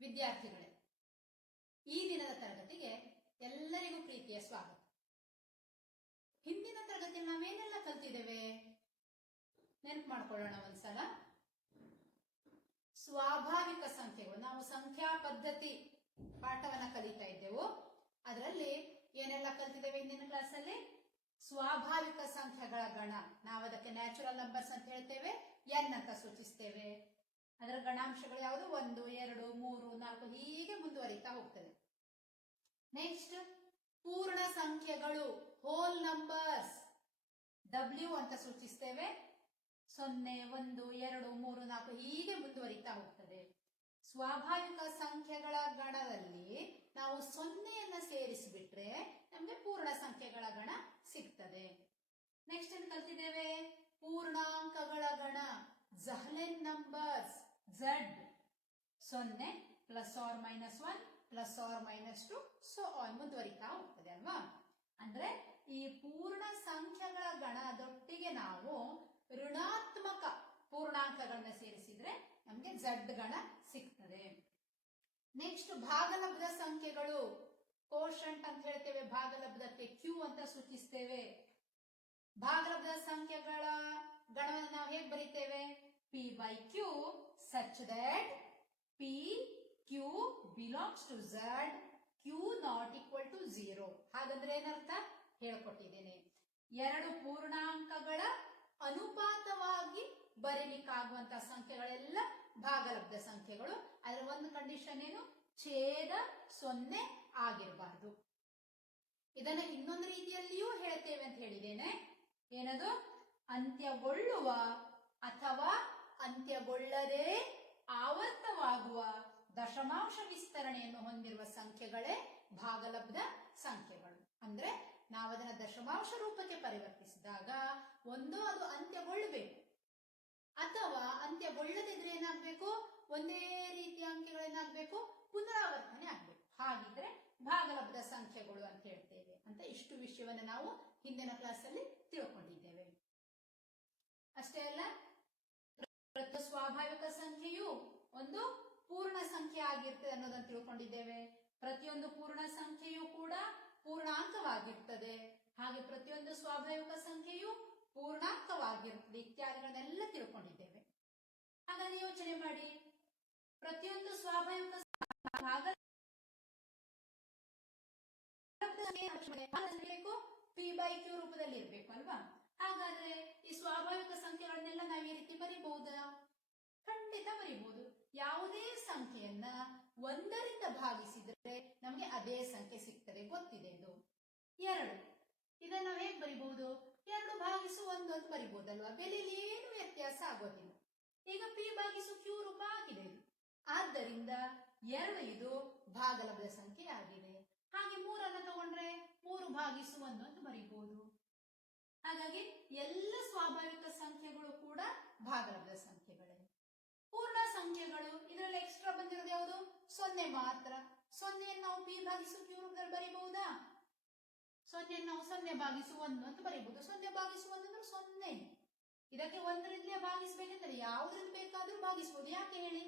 ವಿದ್ಯಾರ್ಥಿಗಳೇ, ಈ ದಿನದ ತರಗತಿಗೆ ಎಲ್ಲರಿಗೂ ಪ್ರೀತಿಯ ಸ್ವಾಗತ. ಹಿಂದಿನ ತರಗತಿಯಲ್ಲಿ ನಾವೇನೆಲ್ಲ ಕಲ್ತಿದ್ದೇವೆ ನೆನಪು ಮಾಡ್ಕೊಳ್ಳೋಣ ಒಂದ್ಸಲ. ಸ್ವಾಭಾವಿಕ ಸಂಖ್ಯೆಗಳು, ನಾವು ಸಂಖ್ಯಾ ಪದ್ಧತಿ ಪಾಠವನ್ನ ಕಲಿತಾ ಇದ್ದೆವು. ಅದರಲ್ಲಿ ಏನೆಲ್ಲ ಕಲ್ತಿದ್ದೇವೆ ಹಿಂದಿನ ಕ್ಲಾಸಲ್ಲಿ? ಸ್ವಾಭಾವಿಕ ಸಂಖ್ಯೆಗಳ ಗಣ, ನಾವು ಅದಕ್ಕೆ ನ್ಯಾಚುರಲ್ ನಂಬರ್ಸ್ ಅಂತ ಹೇಳ್ತೇವೆ, ಎನ್ ಅಂತ ಸೂಚಿಸ್ತೇವೆ. ಅದರ ಗಣಾಂಶಗಳು ಯಾವುದು? 1, 2, 3, 4 ಹೀಗೆ ಮುಂದುವರಿತಾ ಹೋಗ್ತದೆ. ನೆಕ್ಸ್ಟ್ ಪೂರ್ಣ ಸಂಖ್ಯೆಗಳು, ಹೋಲ್ ನಂಬರ್ಸ್, W ಅಂತ ಸೂಚಿಸ್ತೇವೆ. 0, 1, 2, 3, 4 ಹೀಗೆ ಮುಂದುವರಿತಾ ಹೋಗ್ತದೆ. ಸ್ವಾಭಾವಿಕ ಸಂಖ್ಯೆಗಳ ಗಣದಲ್ಲಿ ನಾವು 0ಯನ್ನ ಸೇರಿಸಿಬಿಟ್ರೆ ನಮಗೆ ಪೂರ್ಣ ಸಂಖ್ಯೆಗಳ ಗಣ ಸಿಗ್ತದೆ. ನೆಕ್ಸ್ಟ್ ಏನ್ ಕಲ್ತಿದ್ದೇವೆ? ಪೂರ್ಣಾಂಕಗಳ ಗಣ, ಝಹ್ಲೆನ್ numbers, Z, 0 plus or minus 1 plus or minus 2 so on ಮುಂದುವರಿತಾ ಹೋಗ್ತದೆ ಅಲ್ವಾ? ಅಂದ್ರೆ ಈ ಪೂರ್ಣ ಸಂಖ್ಯೆಗಳ ಗಣದೊಟ್ಟಿಗೆ ನಾವು ಋಣಾತ್ಮಕ ಪೂರ್ಣಾಂಕಗಳನ್ನ ಸೇರಿಸಿದ್ರೆ ನಮ್ಗೆ Z ಗಣ ಸಿಗ್ತದೆ. ನೆಕ್ಸ್ಟ್ ಭಾಗಲಬ್ಧ ಸಂಖ್ಯೆಗಳು, ಕೋಶಂಟ್ ಅಂತ ಹೇಳ್ತೇವೆ, ಭಾಗಲಬ್ಧಕ್ಕೆ Q ಅಂತ ಸೂಚಿಸ್ತೇವೆ. ಭಾಗಲಬ್ಧ ಸಂಖ್ಯೆಗಳ ಗಣವನ್ನು ನಾವು ಹೇಗೆ ಬರೀತೇವೆ? P by Q such that P Q belongs to Z, Q not equal to 0. ಹಾಗಂದ್ರೆ ಏನರ್ಥ ಹೇಳ್ಕೊಟ್ಟಿದ್ದೇನೆ. ಎರಡು ಪೂರ್ಣಾಂಕಗಳ ಅನುಪಾತವಾಗಿ ಬರೀಲಿಕ್ಕಾಗುವಂತಹ ಸಂಖ್ಯೆಗಳೆಲ್ಲ ಭಾಗಲಬ್ಧ ಸಂಖ್ಯೆಗಳು. ಅದರ ಒಂದು ಕಂಡೀಷನ್ ಏನು? ಛೇದ 0 ಆಗಿರಬಾರ್ದು. ಇದನ್ನ ಇನ್ನೊಂದು ರೀತಿಯಲ್ಲಿಯೂ ಹೇಳ್ತೇವೆ ಅಂತ ಹೇಳಿದ್ದೇನೆ. ಏನದು? ಅಂತ್ಯಗೊಳ್ಳುವ ಅಥವಾ ಅಂತ್ಯಗೊಳ್ಳದೆ ಆವರ್ತವಾಗುವ ದಶಮಾಂಶ ವಿಸ್ತರಣೆಯನ್ನು ಹೊಂದಿರುವ ಸಂಖ್ಯೆಗಳೇ ಭಾಗಲಬ್ಧ ಸಂಖ್ಯೆಗಳು. ಅಂದ್ರೆ ನಾವು ಅದನ್ನ ದಶಮಾಂಶ ರೂಪಕ್ಕೆ ಪರಿವರ್ತಿಸಿದಾಗ ಒಂದು ಅದು ಅಂತ್ಯಗೊಳ್ಳಬೇಕು, ಅಥವಾ ಅಂತ್ಯಗೊಳ್ಳದಿದ್ರೆ ಏನಾಗಬೇಕು? ಒಂದೇ ರೀತಿಯ ಅಂಕೆಗಳೇನಾಗಬೇಕು? ಪುನರಾವರ್ತನೆ ಆಗ್ಬೇಕು. ಹಾಗಿದ್ರೆ ಭಾಗಲಬ್ಧ ಸಂಖ್ಯೆಗಳು ಅಂತ ಹೇಳ್ತೇವೆ ಅಂತ ಇಷ್ಟು ವಿಷಯವನ್ನು ನಾವು ಹಿಂದಿನ ಕ್ಲಾಸ್ ಅಲ್ಲಿ ತಿಳ್ಕೊಂಡಿದ್ದೇವೆ. ಅಷ್ಟೇ ಅಲ್ಲ, ಪ್ರತಿ ಸ್ವಾಭಾವಿಕ ಸಂಖ್ಯೆಯು ಒಂದು ಪೂರ್ಣ ಸಂಖ್ಯೆ ಆಗಿರ್ತದೆ ಅನ್ನೋದನ್ನು ತಿಳ್ಕೊಂಡಿದ್ದೇವೆ. ಪ್ರತಿಯೊಂದು ಪೂರ್ಣ ಸಂಖ್ಯೆಯು ಕೂಡ ಪೂರ್ಣಾಂಕವಾಗಿರ್ತದೆ. ಹಾಗೆ ಪ್ರತಿಯೊಂದು ಸ್ವಾಭಾವಿಕ ಸಂಖ್ಯೆಯು ಪೂರ್ಣಾಂಕವಾಗಿರ್ತದೆ ಇತ್ಯಾದಿಗಳನ್ನೆಲ್ಲ ತಿಳ್ಕೊಂಡಿದ್ದೇವೆ. ಹಾಗಾಗಿ ಯೋಚನೆ ಮಾಡಿ, ಪ್ರತಿಯೊಂದು ಸ್ವಾಭಾವಿಕ P by Q ರೂಪದಲ್ಲಿ ಇರಬೇಕು ಅಲ್ವಾ? ಹಾಗಾದ್ರೆ ಈ ಸ್ವಾಭಾವಿಕ ಸಂಖ್ಯೆಗಳನ್ನೆಲ್ಲ ನಾವು ಈ ರೀತಿ ಬರೀಬಹುದಾ? ಖಂಡಿತ ಬರೀಬಹುದು. ಯಾವುದೇ ಸಂಖ್ಯೆಯನ್ನ 1ರಿಂದ ಭಾಗಿಸಿದ್ರೆ ನಮಗೆ ಅದೇ ಸಂಖ್ಯೆ ಸಿಗ್ತದೆ, ಗೊತ್ತಿದೆ ಇದು. 2, ಇದನ್ನ ನಾವು ಹೇಗೆ ಬರೀಬಹುದು? 2 ಭಾಗಿಸು 1 ಅಂತ ಬರೀಬಹುದಲ್ವಾ? ಬೆಲೆಯಲ್ಲಿ ಏನು ವ್ಯತ್ಯಾಸ ಆಗೋದಿಲ್ಲ. ಈಗ P ಭಾಗಿಸು Q ರೂಪ ಆಗಿದೆ ಇದು. ಆದ್ದರಿಂದ 2 ಇದು ಭಾಗಲಬ್ಧ ಸಂಖ್ಯೆ ಆಗಿದೆ. ಹಾಗೆ 3ಅನ್ನ ತಗೊಂಡ್ರೆ 3 ಭಾಗಿಸು 1 ಅಂತ ಬರೀಬಹುದು. ಹಾಗಾಗಿ ಎಲ್ಲ ಸ್ವಾಭಾವಿಕ ಸಂಖ್ಯೆಗಳು ಕೂಡ ಭಾಗಲಬ್ಧ ಸಂಖ್ಯೆಗಳೇ. ಪೂರ್ಣ ಸಂಖ್ಯೆಗಳು, ಇದರಲ್ಲಿ ಎಕ್ಸ್ಟ್ರಾ ಬಂದಿರೋದು ಯಾವುದು? 0 ಮಾತ್ರ. 0ಯನ್ನು ನಾವು P ಭಾಗಿಸು Q ರೂಪದಲ್ಲಿ ಬರೀಬಹುದಾ? 0ಯನ್ನು ನಾವು 0 ಭಾಗಿಸು 1 ಅಂತ ಬರೀಬಹುದು. 0 ಭಾಗಿಸು 1 ಅಂದ್ರೆ 0. ಇದಕ್ಕೆ 1ರಿಂದಲೇ ಭಾಗಿಸಬೇಕಂದ್ರೆ ಯಾವುದರಿಂದ ಬೇಕಾದ್ರೂ ಭಾಗಿಸಬಹುದು. ಯಾಕೆ ಹೇಳಿ?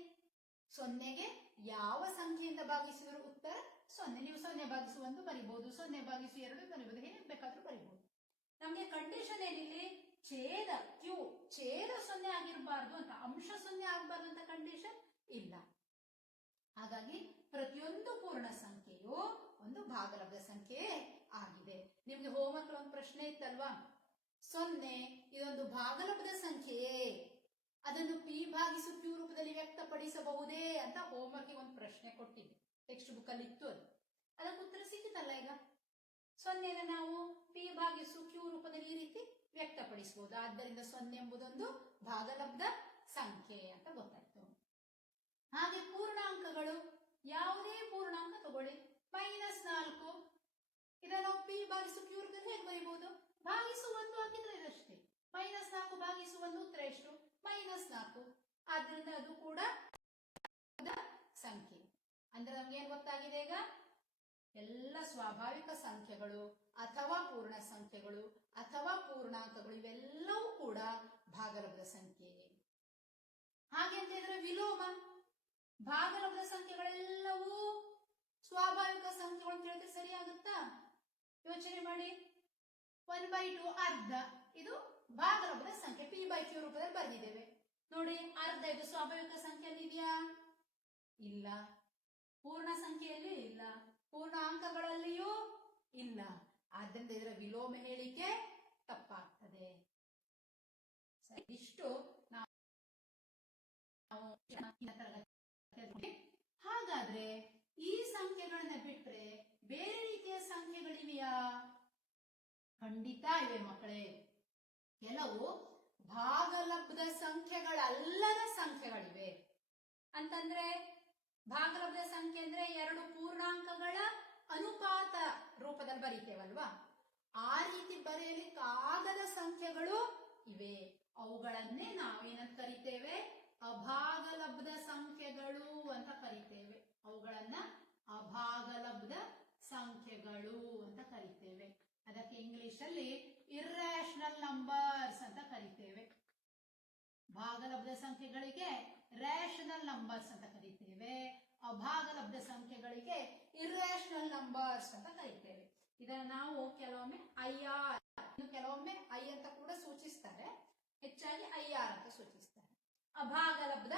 0ಗೆ ಯಾವ ಸಂಖ್ಯೆಯಿಂದ ಭಾಗಿಸಿದರೂ ಉತ್ತರ 0. ನೀವು 0 ಭಾಗಿಸು 1 ಬರೀಬಹುದು, 0 ಭಾಗಿಸು 2 ಬರೀಬಹುದು, ಹೇಗೆ ಬೇಕಾದ್ರೂ ಬರೀಬಹುದು. ನಮ್ಗೆ ಕಂಡೀಷನ್ ಏನಿಲ್ಲಿ? ಛೇದ Q, ಛೇದ 0 ಆಗಿರಬಾರ್ದು ಅಂತ, ಅಂಶ 0 ಆಗಬಾರ್ದು ಅಂತ ಕಂಡೀಷನ್ ಇಲ್ಲ. ಹಾಗಾಗಿ ಪ್ರತಿಯೊಂದು ಪೂರ್ಣ ಸಂಖ್ಯೆಯು ಒಂದು ಭಾಗಲಬ್ಧ ಸಂಖ್ಯೆ ಆಗಿದೆ. ನಿಮ್ಗೆ ಹೋಮ್ವರ್ಕ್ ಒಂದು ಪ್ರಶ್ನೆ ಇತ್ತಲ್ವಾ? 0 ಇದೊಂದು ಭಾಗಲಬ್ಧ ಸಂಖ್ಯೆಯೇ, ಅದನ್ನು P ಭಾಗಿಸು Q ರೂಪದಲ್ಲಿ ವ್ಯಕ್ತಪಡಿಸಬಹುದೇ ಅಂತ ಹೋಮ್ವರ್ಕ್ ಒಂದು ಪ್ರಶ್ನೆ ಕೊಟ್ಟಿದ್ದೆ. ಟೆಕ್ಸ್ಟ್ ಬುಕ್ ಅಲ್ಲಿ ಇತ್ತು ಅದು. ಅದಕ್ಕೆ ಉತ್ತರ ಸಿಕ್ಕಿತಲ್ಲ ಈಗ. 0ನ ನಾವು P ಭಾಗಿಸು Q ರೂಪದಲ್ಲಿ ಈ ರೀತಿ ವ್ಯಕ್ತಪಡಿಸಬಹುದು. ಆದ್ದರಿಂದ 0 ಎಂಬುದೊಂದು ಭಾಗಲಬ್ಧ ಸಂಖ್ಯೆ ಅಂತ ಗೊತ್ತಾಯ್ತು. ಹಾಗೆ ಪೂರ್ಣಾಂಕಗಳು, ಯಾವುದೇ ಪೂರ್ಣಾಂಕ ತಗೊಳ್ಳಿ, -4 ಇದನ್ನು ನಾವು P ಭಾಗಿಸು Q ರೂಪದಲ್ಲಿ ಹೇಗೆ ಬರೀಬಹುದು? ಭಾಗಿಸು 1 ಹಾಕಿದ್ರೆ ಇದಷ್ಟೇ. -4 ಭಾಗಿಸು 1 ಉತ್ತರ ಎಷ್ಟು? -4. ಆದ್ರಿಂದ ಅದು ಕೂಡ ಸಂಖ್ಯೆ. ಅಂದ್ರೆ ನಮ್ಗೆ ಏನ್ ಗೊತ್ತಾಗಿದೆ ಈಗ? ಎಲ್ಲ ಸ್ವಾಭಾವಿಕ ಸಂಖ್ಯೆಗಳು ಅಥವಾ ಪೂರ್ಣ ಸಂಖ್ಯೆಗಳು ಅಥವಾ ಪೂರ್ಣಾಂಕಗಳು ಇವೆಲ್ಲವೂ ಕೂಡ ಭಾಗಲಬ್ಧ ಸಂಖ್ಯೆ. ಹಾಗೆ ಅಂತ ಹೇಳಿದ್ರೆ ವಿಲೋಮ, ಭಾಗಲಬ್ಧ ಸಂಖ್ಯೆಗಳೆಲ್ಲವೂ ಸ್ವಾಭಾವಿಕ ಸಂಖ್ಯೆಗಳು ಅಂತ ಹೇಳಿದ್ರೆ ಸರಿಯಾಗುತ್ತಾ? ಯೋಚನೆ ಮಾಡಿ. 1/2 ಅರ್ಧ, ಇದು ಭಾಗಲಬ್ಧ ಸಂಖ್ಯೆ p/q ರೂಪದಲ್ಲಿ ಬರೆದಿದ್ದೇವೆ ನೋಡಿ. ಅರ್ಧ ಇದು ಸ್ವಾಭಾವಿಕ ಸಂಖ್ಯೆಯಲ್ಲಿ ಇದೆಯಾ? ಇಲ್ಲ. ಪೂರ್ಣ ಸಂಖ್ಯೆಯಲ್ಲಿ ಇಲ್ಲ. ಪೂರ್ಣ ಅಂಕಗಳಲ್ಲಿಯೂ ಇಲ್ಲ. ಆದ್ದರಿಂದ ಇದರ ವಿಲೋಮ ಹೇಳಿಕೆ ತಪ್ಪಾಗ್ತದೆ. ಇಷ್ಟು ನಾವು ಹಾಗಾದ್ರೆ ಈ ಸಂಖ್ಯೆಗಳನ್ನ ಬಿಟ್ರೆ ಬೇರೆ ರೀತಿಯ ಸಂಖ್ಯೆಗಳಿವೆಯಾ? ಖಂಡಿತ ಇವೆ ಮಕ್ಕಳೇ. ಕೆಲವು ಭಾಗಲಬ್ಧ ಸಂಖ್ಯೆಗಳಲ್ಲದ ಸಂಖ್ಯೆಗಳಿವೆ. ಅಂತಂದ್ರೆ ಭಾಗಲಬ್ಧ ಸಂಖ್ಯೆ ಅಂದ್ರೆ ಎರಡು ಪೂರ್ಣಾಂಕಗಳ ಅನುಪಾತ ರೂಪದಲ್ಲಿ ಬರೀತೇವಲ್ವಾ, ಆ ರೀತಿ ಬರೆಯಲಿಕ್ಕಾಗದ ಸಂಖ್ಯೆಗಳು ಇವೆ. ಅವುಗಳನ್ನೇ ನಾವೇನಂತ ಕರಿತೇವೆ? ಅಭಾಗಲಬ್ಧ ಸಂಖ್ಯೆಗಳು ಅಂತ ಕರಿತೇವೆ. ಅವುಗಳನ್ನ ಅಭಾಗಲಬ್ಧ ಸಂಖ್ಯೆಗಳು ಅಂತ ಕರಿತೇವೆ. ಅದಕ್ಕೆ ಇಂಗ್ಲಿಷ್ ಅಲ್ಲಿ ಇರ್ರಾಷನಲ್ ನಂಬರ್ಸ್ ಅಂತ ಕರಿತೇವೆ. ಭಾಗಲಬ್ಧ ಸಂಖ್ಯೆಗಳಿಗೆ ರ್ಯಾಷನಲ್ ನಂಬರ್ಸ್ ಅಂತ ಕರಿತೇವೆ. ಅಭಾಗಲಬ್ಧ ಸಂಖ್ಯೆಗಳಿಗೆ ಇರ್ರಾಷನಲ್ ನಂಬರ್ಸ್ ಅಂತ ಕರಿತೇವೆ. ಇದನ್ನ ನಾವು ಕೆಲವೊಮ್ಮೆ IR, ಕೆಲವೊಮ್ಮೆ ಐ ಅಂತ ಕೂಡ ಸೂಚಿಸ್ತಾರೆ. ಹೆಚ್ಚಾಗಿ IR ಅಂತ ಸೂಚಿಸ್ತಾರೆ. ಅಭಾಗಲಬ್ಧ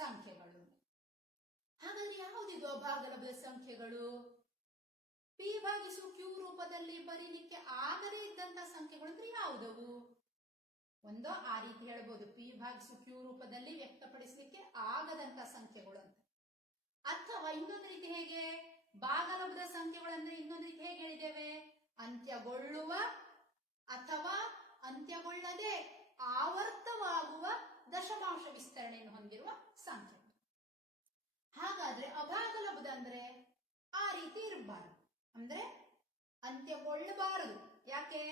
ಸಂಖ್ಯೆಗಳು. ಹಾಗಾದ್ರೆ ಯಾವುದಿದು ಅಭಾಗಲಬ್ಧ ಸಂಖ್ಯೆಗಳು? p/q ರೂಪದಲ್ಲಿ ಬರೀಲಿಕ್ಕೆ ಆಗದೇ ಇದ್ದಂತ ಸಂಖ್ಯೆಗಳು ಅಂದ್ರೆ ಯಾವುದವು? ಒಂದು ಆ ರೀತಿ ಹೇಳ್ಬೋದು, p/q ರೂಪದಲ್ಲಿ ವ್ಯಕ್ತಪಡಿಸಲಿಕ್ಕೆ ಆಗದಂತ ಸಂಖ್ಯೆಗಳು ಅಂತ. ಅಥವಾ ಇನ್ನೊಂದು ರೀತಿ ಹೇಗೆ? ಭಾಗಲಬ್ಧ ಸಂಖ್ಯೆಗಳು ಅಂದ್ರೆ ಇನ್ನೊಂದು ರೀತಿ ಹೇಗೆ ಹೇಳಿದ್ದೇವೆ? ಅಂತ್ಯಗೊಳ್ಳುವ ಅಥವಾ ಅಂತ್ಯಗೊಳ್ಳದೆ ಆವರ್ತವಾಗುವ ದಶಮಾಂಶ ವಿಸ್ತರಣೆಯನ್ನು ಹೊಂದಿರುವ ಸಂಖ್ಯೆ. ಹಾಗಾದ್ರೆ ಅಭಾಗಲಬ್ಧ ಅಂದ್ರೆ ಆ ರೀತಿ ಇರಬಾರದು. ಅಂದ್ರೆ ಅಂತ್ಯಗೊಳ್ಳಬಾರದು. ಯಾಕೆ?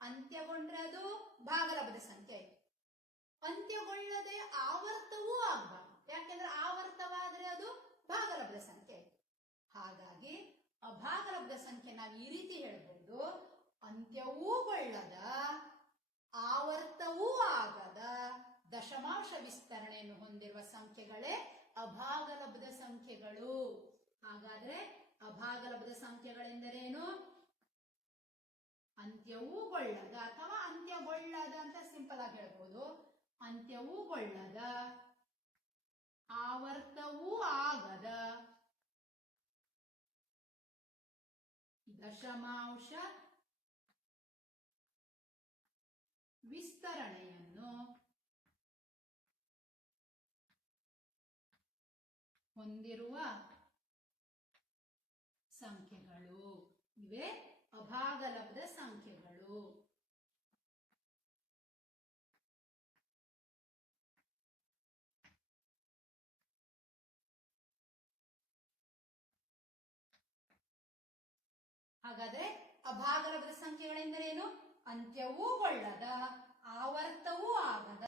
ಅಂತ್ಯಗೊಂಡ್ರೆ ಅದು ಭಾಗಲಬ್ಧ ಸಂಖ್ಯೆ ಆಯ್ತು. ಅಂತ್ಯಗೊಳ್ಳದೆ ಆವರ್ತವೂ ಆಗಬಾರದು. ಯಾಕೆಂದ್ರೆ ಆವರ್ತವಾದ್ರೆ ಅದು ಭಾಗಲಬ್ಧ ಸಂಖ್ಯೆ ಆಯ್ತು. ಹಾಗಾಗಿ ಅಭಾಗಲಬ್ಧ ಸಂಖ್ಯೆ ನಾವು ಈ ರೀತಿ ಹೇಳ್ಬಹುದು: ಅಂತ್ಯವೂ ಗೊಳ್ಳದ, ಆವರ್ತವೂ ಆಗದ ದಶಮಾಂಶ ವಿಸ್ತರಣೆಯನ್ನು ಹೊಂದಿರುವ ಸಂಖ್ಯೆಗಳೇ ಅಭಾಗಲಬ್ಧ ಸಂಖ್ಯೆಗಳು. ಹಾಗಾದ್ರೆ ಅಭಾಗಲಬ್ಧ ಸಂಖ್ಯೆಗಳೆಂದರೇನು? ಅಂತ್ಯವೂ ಗೊಳ್ಳದ ಅಥವಾ ಅಂತ್ಯಗೊಳ್ಳದ ಅಂತ ಸಿಂಪಲ್ ಆಗಿ ಹೇಳ್ಬೋದು. ಅಂತ್ಯವೂ ಗೊಳ್ಳದ, ಆವರ್ತವೂ ಆಗದ ದಶಮಾಂಶ ವಿಸ್ತರಣೆಯನ್ನು ಹೊಂದಿರುವ ಸಂಖ್ಯೆಗಳು ಇವೆ ಅಭಾಗಲಬ್ಧ ಸಂಖ್ಯೆಗಳು. ಹಾಗಾದ್ರೆ ಅಭಾಗಲಬ್ಧ ಸಂಖ್ಯೆಗಳೆಂದರೇನು? ಅಂತ್ಯವೂ ಗೊಳ್ಳದ, ಆವರ್ತವೂ ಆಗದ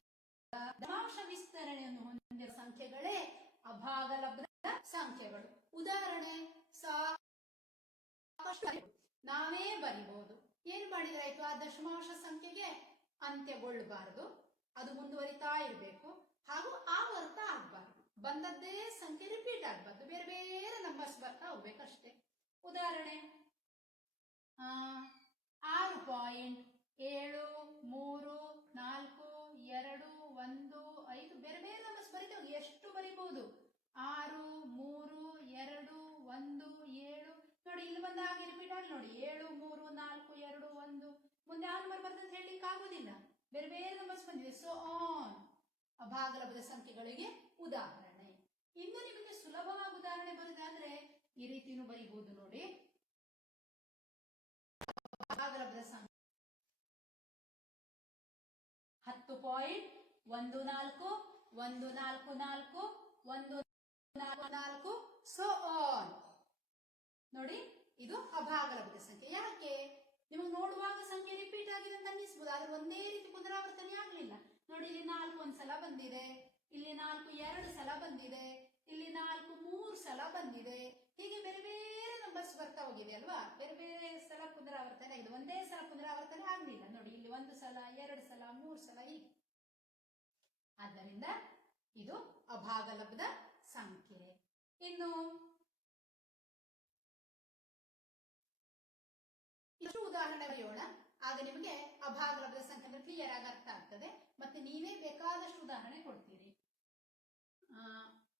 ದಶಮಾಂಶ ವಿಸ್ತರಣೆಯನ್ನು ಹೊಂದಿರುವ ಸಂಖ್ಯೆಗಳೇ ಅಭಾಗಲಬ್ಧ ಸಂಖ್ಯೆಗಳು. ಉದಾಹರಣೆ ಸಾಕಷ್ಟು ನಾವೇ ಬರಿಬಹುದು. ಏನ್ ಮಾಡಿದ್ರಾಯ್ತು? ಆ ದಶಮಾಂಶ ಸಂಖ್ಯೆಗೆ ಅಂತ್ಯಗೊಳ್ಳಬಾರದು, ಅದು ಮುಂದುವರಿತಾ ಇರಬೇಕು, ಹಾಗೂ ಆವರ್ತ ಆಗಬಾರದು. ಬಂದದ್ದೇ ಸಂಖ್ಯೆ ರಿಪೀಟ್ ಆಗಬಾರ್ದು, ಬೇರೆ ಬೇರೆ ನಂಬರ್ಸ್ ಬರ್ತಾ ಹೋಗ್ಬೇಕಷ್ಟೇ. ಉದಾಹರಣೆ 6.73421 ಬೇರೆ ಬೇರೆ ನಂಬರ್ಸ್ ಬರೀತೇವೆ. ಎಷ್ಟು ಬರೀಬಹುದು? 6 3 2 1 7 ನೋಡಿ, ಇಲ್ಲಿ ಬಂದ ಹಾಗೆ ರಿಪೀಟ್ ಆಗಿ ನೋಡಿ. 7 3 4 2 1 ಮುಂದೆ ಯಾವ ನಂಬರ್ ಬರ್ತದೆ ಹೇಳಲಿಕ್ಕೆ ಆಗೋದಿಲ್ಲ, ಬೇರೆ ಬೇರೆ ನಂಬರ್ಸ್ ಬಂದಿದೆ. ಸೊ ಆನ್ ಅಭಾಗಲಬ್ಧ ಸಂಖ್ಯೆಗಳಿಗೆ ಉದಾಹರಣೆ. ಇನ್ನು ನಿಮಗೆ ಸುಲಭವಾಗಿ ಉದಾಹರಣೆ ಬರುದಾದ್ರೆ ಈ ರೀತಿನೂ ಬರೀಬಹುದು ನೋಡಿ. ಅಭಾಗಲಬ್ಧ ಸಂಖ್ಯೆ 10.144 ಸೊ ಆನ್ ನೋಡಿ. ಇದು ಅಭಾಗಲಬ್ಧ ಸಂಖ್ಯೆ. ಯಾಕೆ? ನಿಮಗೆ ನೋಡುವಾಗ ಸಂಖ್ಯೆ ರಿಪೀಟ್ ಆಗಿದೆ ಅಂತ ಅನ್ನಿಸಬಹುದು, ಆದ್ರೆ ಒಂದೇ ರೀತಿ ಪುನರಾವರ್ತನೆ ಆಗ್ಲಿಲ್ಲ ನೋಡಿ. ಇಲ್ಲಿ 4 ಒಂದ್ಸಲ ಬಂದಿದೆ, ಇಲ್ಲಿ 4 2 ಸಲ ಬಂದಿದೆ, ಇಲ್ಲಿ 4 3 ಸಲ ಬಂದಿದೆ. ಹೀಗೆ ಬೇರೆ ಬೇರೆ ನಂಬರ್ಸ್ ಬರ್ತಾ ಹೋಗಿದೆ ಅಲ್ವಾ? ಬೇರೆ ಬೇರೆ ಸಲ ಪುನರಾವರ್ತನೆ ಆಗಿದೆ, ಒಂದೇ ಸಲ ಪುನರಾವರ್ತನೆ ಆಗ್ಲಿಲ್ಲ ನೋಡಿ. ಇಲ್ಲಿ 1 ಸಲ 2 ಸಲ 3 ಸಲ ಹೀಗೆ. ಆದ್ದರಿಂದ ಇದು ಅಭಾಗಲಬ್ಧ ಸಂಖ್ಯೆ. ಇನ್ನು ಇಷ್ಟು ಉದಾಹರಣೆ ಬರೆಯೋಣ, ಆಗ ನಿಮಗೆ ಅಭಾಗಲಬ್ಧ ಸಂಖ್ಯೆ ಅಂದ್ರೆ ಕ್ಲಿಯರ್ ಆಗಿ ಅರ್ಥ ಆಗ್ತದೆ. ಮತ್ತೆ ನೀವೇ ಬೇಕಾದಷ್ಟು ಉದಾಹರಣೆ ಕೊಡ್ತೀರಿ.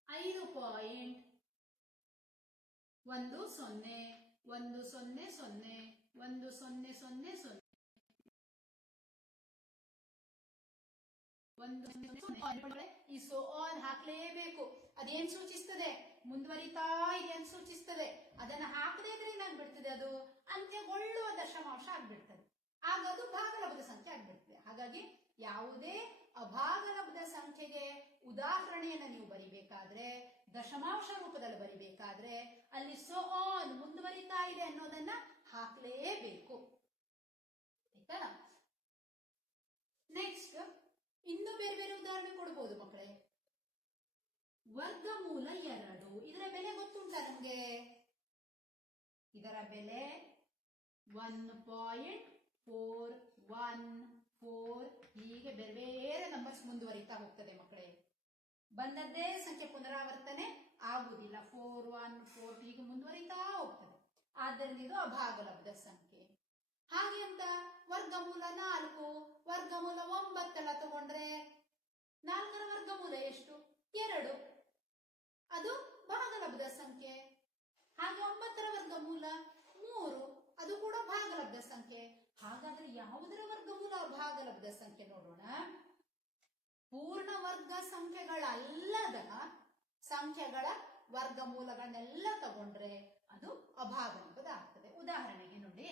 5.10 ಈ ಸೋ ಆನ್ ಹಾಕ್ಲೇಬೇಕು. ಅದೇನ್ ಸೂಚಿಸ್ತದೆ? ಮುಂದುವರಿತಾ ಇದೆ ಅಂತ ಸೂಚಿಸ್ತದೆ. ಅದನ್ನ ಹಾಕದೇ ಇದ್ರೆ ಏನಾಗ್ಬಿಡ್ತದೆ? ಅದು ಅಂತ್ಯಗೊಳ್ಳುವ ದಶಮಾಂಶ ಆಗ್ಬಿಡ್ತದೆ. ಆಗ ಅದು ಭಾಗಲಬ್ಧ ಸಂಖ್ಯೆ ಆಗ್ಬಿಡ್ತದೆ. ಹಾಗಾಗಿ ಯಾವುದೇ ಅಭಾಗಲಬ್ಧ ಸಂಖ್ಯೆಗೆ ಉದಾಹರಣೆಯನ್ನ ನೀವು ಬರಿಬೇಕಾದ್ರೆ, ದಶಮಾಂಶ ರೂಪದಲ್ಲಿ ಬರಿಬೇಕಾದ್ರೆ ಅಲ್ಲಿ ಸೋ ಆನ್ ಮುಂದುವರಿತಾ ಇದೆ ಅನ್ನೋದನ್ನ ಹಾಕ್ಲೇಬೇಕು. ಆಯ್ತಾ? ನೆಕ್ಸ್ಟ್ ಇನ್ನು ಬೇರೆ ಬೇರೆ ಉದಾಹರಣೆ ಕೊಡ್ಬೋದು ಮಕ್ಕಳೇ. ವರ್ಗಮೂಲ 2, ಇದರ ಬೆಲೆ ಗೊತ್ತುಂಟಾ ನಮ್ಗೆ? ಇದರ ಬೆಲೆ 1.414. ಹೀಗೆ ಬೇರೆ ಬೇರೆ ನಂಬರ್ಸ್ ಮುಂದುವರಿತಾ ಹೋಗ್ತದೆ ಮಕ್ಕಳೇ. ಬಂದದ್ದೇ ಸಂಖ್ಯೆ ಪುನರಾವರ್ತನೆ ಆಗುವುದಿಲ್ಲ. 4 1 4 ಹೀಗೆ ಮುಂದುವರಿತಾ ಹೋಗ್ತದೆ. ಆದ್ದರಿಂದ ಇದು ಅಭಾಗಲಬ್ಧ ಸಂಖ್ಯೆ. ಹಾಗೆ ಅಂತ ವರ್ಗಮೂಲ 4, ವರ್ಗಮೂಲ 9 ತಗೊಂಡ್ರೆ 4ರ ವರ್ಗಮೂಲ ಎಷ್ಟು? 2. ಅದು ಭಾಗಲಬ್ಧ ಸಂಖ್ಯೆ. ಹಾಗೆ 9ರ ವರ್ಗಮೂಲ 3, ಅದು ಕೂಡ ಭಾಗಲಬ್ಧ ಸಂಖ್ಯೆ. ಹಾಗಾದ್ರೆ ಯಾವುದರ ವರ್ಗಮೂಲ ಅಭಾಗಲಬ್ಧ ಸಂಖ್ಯೆ ನೋಡೋಣ. ಪೂರ್ಣ ವರ್ಗ ಸಂಖ್ಯೆಗಳಲ್ಲದ ಸಂಖ್ಯೆಗಳ ವರ್ಗಮೂಲಗಳನ್ನೆಲ್ಲ ತಗೊಂಡ್ರೆ ಅದು ಅಭಾಗಲಬ್ಧ ಆಗ್ತದೆ. ಉದಾಹರಣೆಗೆ ನೋಡಿ,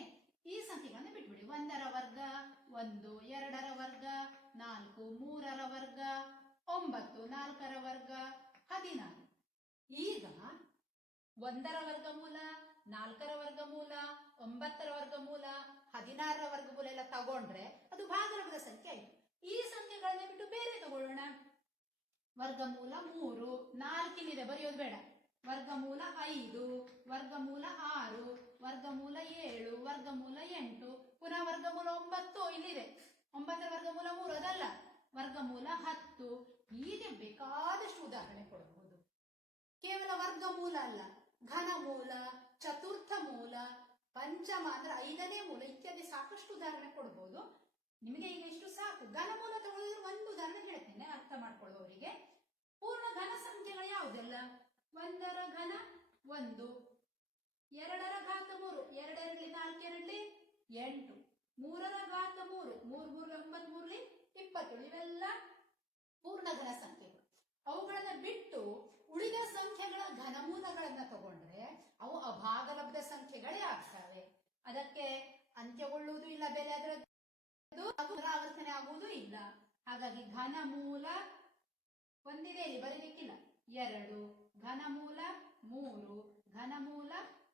ಈ ಸಂಖ್ಯೆಗಳನ್ನ ಬಿಟ್ಬಿಡಿ. 1ರ ವರ್ಗ 1, 2ರ ವರ್ಗ 4, 3ರ ವರ್ಗ 9, 4ರ ವರ್ಗ 16. ಈಗ 1ರ ವರ್ಗಮೂಲ, 4ರ ವರ್ಗಮೂಲ, 9ರ ವರ್ಗಮೂಲ, 16ರ ವರ್ಗಮೂಲ ಎಲ್ಲ ತಗೊಂಡ್ರೆ ಅದು ಭಾಗಲಬ್ಧ ಸಂಖ್ಯೆ ಆಯ್ತು. ಈ ಸಂಖ್ಯೆಗಳನ್ನ ಬಿಟ್ಟು ಬೇರೆ ತಗೊಳ್ಳೋಣ. ವರ್ಗಮೂಲ 3, 4 ಬರೆಯೋದು ಬೇಡ. ವರ್ಗಮೂಲ 5, ವರ್ಗಮೂಲ 6, ವರ್ಗಮೂಲ 7, ವರ್ಗಮೂಲ 8, ಪುನಃ ವರ್ಗಮೂಲ 9 ಇಲ್ಲಿದೆ. 9ರ ವರ್ಗಮೂಲ 3 ಅದಲ್ಲ, ವರ್ಗಮೂಲ 10. ಹೀಗೆ ಬೇಕಾದಷ್ಟು ಉದಾಹರಣೆ ಕೊಡಬಹುದು. ಕೇವಲ ವರ್ಗಮೂಲ ಅಲ್ಲ, ಘನಮೂಲ, ಚತುರ್ಥ ಮೂಲ, ಪಂಚಮ ಅಂದ್ರೆ 5ನೇ ಮೂಲ ಇತ್ಯಾದಿ ಸಾಕಷ್ಟು ಉದಾಹರಣೆ ಕೊಡಬಹುದು. ನಿಮಗೆ ಈಗ ಇಷ್ಟು ಸಾಕು. ಘನಮೂಲ ತಗೊಳ್ಳಿದ್ರೆ ಒಂದು ಉದಾಹರಣೆ ಹೇಳ್ತೇನೆ ಅರ್ಥ ಮಾಡ್ಕೊಳ್ಳುವವರಿಗೆ. ಪೂರ್ಣ ಘನ ಸಂಖ್ಯೆಗಳು ಯಾವುದೆಲ್ಲ? 1ರ ಘನ 1, 2ರ ಘಾತ 3, 2 2 4 2 8, 3ರ ಘಾತ 3, 3 3 9 3 27. ಇವೆಲ್ಲ ಪೂರ್ಣ ಘನ ಸಂಖ್ಯೆಗಳು. ಅವುಗಳನ್ನ ಬಿಟ್ಟು ಉಳಿದ ಸಂಖ್ಯೆಗಳ ಘನಮೂಲಗಳನ್ನ ತಗೊಂಡ್ರೆ ಅವು ಅಭಾಗಲಬ್ಧ ಸಂಖ್ಯೆಗಳೇ ಆಗ್ತವೆ. ಅದಕ್ಕೆ ಅಂತ್ಯಗೊಳ್ಳುವುದು ಇಲ್ಲ, ಬೆಲೆ ಅದರದ್ದು ಪುನರಾವರ್ತನೆ ಆಗುವುದು ಇಲ್ಲ. ಹಾಗಾಗಿ ಘನಮೂಲ ಒಂದಿದೆ, ಇಲ್ಲಿ ಬರೀಲಿಕ್ಕಿಲ್ಲ. 2, ಘನಮೂಲ 3, ಘನಮೂಲ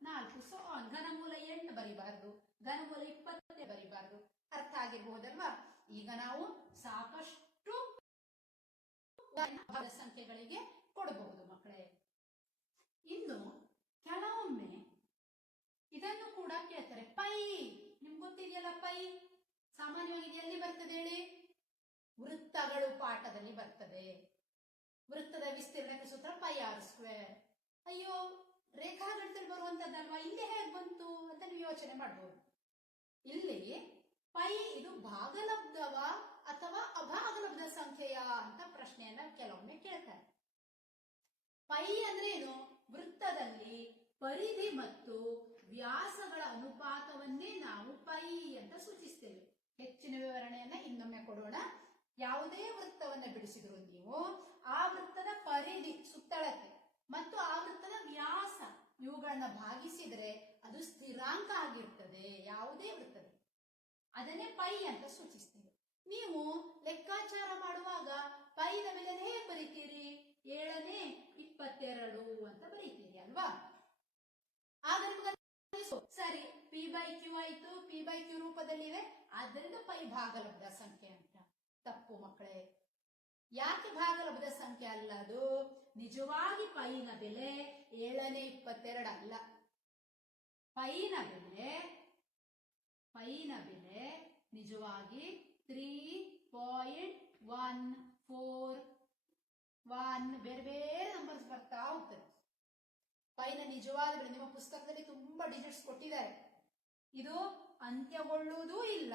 4, ಸೊ ಆನ್. ಘನಮೂಲ 8 ಬರಿಬಾರ್ದು, ಘನಮೂಲ 20 ಬರಿಬಾರ್ದು. ಅರ್ಥ ಆಗಿರ್ಬಹುದಲ್ವಾ? ಈಗ ನಾವು ಸಾಕಷ್ಟು ಸಂಖ್ಯೆಗಳಿಗೆ ಕೊಡಬಹುದು ಮಕ್ಕಳೇ. ಇನ್ನು ಕೆಲವೊಮ್ಮೆ ಇದನ್ನು ಕೂಡ ಕೇಳ್ತಾರೆ. ಪೈ ನಿಮ್ಗೆ ಗೊತ್ತಿದೆಯಲ್ಲ, ಪೈ ಸಾಮಾನ್ಯವಾಗಿ ಎಲ್ಲಿ ಬರ್ತದೆ ಹೇಳಿ? ವೃತ್ತಗಳು ಪಾಠದಲ್ಲಿ ಬರ್ತದೆ. ವೃತ್ತದ ವಿಸ್ತೀರ್ಣಕ್ಕೆ ಸೂತ್ರ πr². ಅಯ್ಯೋ, ರೇಖಾಗಣಿತದಲ್ಲಿ ಬರುವಂತದ್ದಲ್ವಾ, ಇಲ್ಲಿ ಹೇಗೆ ಬಂತು ಅಂತ ನೀವು ಯೋಚನೆ ಮಾಡಬಹುದು. ಇಲ್ಲಿ ಪೈ ಇದು ಭಾಗಲಬ್ಧವ ಅಥವಾ ಅಭಾಗಲಬ್ಧ ಸಂಖ್ಯೆಯ ಅಂತ ಪ್ರಶ್ನೆಯನ್ನ ಕೆಲವೊಮ್ಮೆ ಕೇಳ್ತಾರೆ. ಪೈ ಅಂದ್ರೆ ಏನು? ವೃತ್ತದಲ್ಲಿ ಪರಿಧಿ ಮತ್ತು ವ್ಯಾಸಗಳ ಅನುಪಾತವನ್ನೇ ನಾವು ಪೈ ಅಂತ ಸೂಚಿಸ್ತೇವೆ. ಹೆಚ್ಚಿನ ವಿವರಣೆಯನ್ನ ಇನ್ನೊಮ್ಮೆ ಕೊಡೋಣ. ಯಾವುದೇ ವೃತ್ತವನ್ನ ಬಿಡಿಸಿದ್ರು ನೀವು ಆ ವೃತ್ತದ ಪರಿಧಿ ಸುತ್ತಳತೆ ಮತ್ತು ಆ ವೃತ್ತದ ವ್ಯಾಸ ಇವುಗಳನ್ನ ಭಾಗಿಸಿದ್ರೆ ಅದು ಸ್ಥಿರಾಂಕ ಆಗಿರ್ತದೆ. ಯಾವುದೇ ವೃತ್ತದ ಅದನ್ನೇ ಪೈ ಅಂತ ಸೂಚಿಸ್ತೇವೆ. ನೀವು ಲೆಕ್ಕಾಚಾರ ಮಾಡುವಾಗ ಪೈದ ಮೇಲೆ ಹೇಗೆ ಬರೀತೀರಿ? 7ನೇ 22 ಅಂತ ಬರೀತೀರಿ ಅಲ್ವಾ? ಆಗ ಸರಿ, p/q ಆಯ್ತು, p/q ರೂಪದಲ್ಲಿದೆ, ಆದ್ದರಿಂದ ಪೈ ಭಾಗಲಬ್ಧ ಸಂಖ್ಯೆ ಅಂತ. ತಪ್ಪು ಮಕ್ಕಳೇ. ಯಾಕೆ ಭಾಗಲಬ್ಧ ಸಂಖ್ಯೆ ಅಲ್ಲ ಅದು? ನಿಜವಾಗಿ ಪೈನ ಬೆಲೆ 7ನೇ 22 ಅಲ್ಲ. ಪೈನ ಬೆಲೆ ನಿಜವಾಗಿ 3.141. ಬೇರೆ ಬೇರೆ ನಂಬರ್ಸ್ ಬರ್ತಾ ಪೈನ ನಿಜವಾದ ಬೆಲೆ. ನಿಮ್ಮ ಪುಸ್ತಕದಲ್ಲಿ ತುಂಬಾ ಡಿಜಿಟ್ಸ್ ಕೊಟ್ಟಿದ್ದಾರೆ. ಇದು ಅಂತ್ಯಗೊಳ್ಳುವುದೂ ಇಲ್ಲ,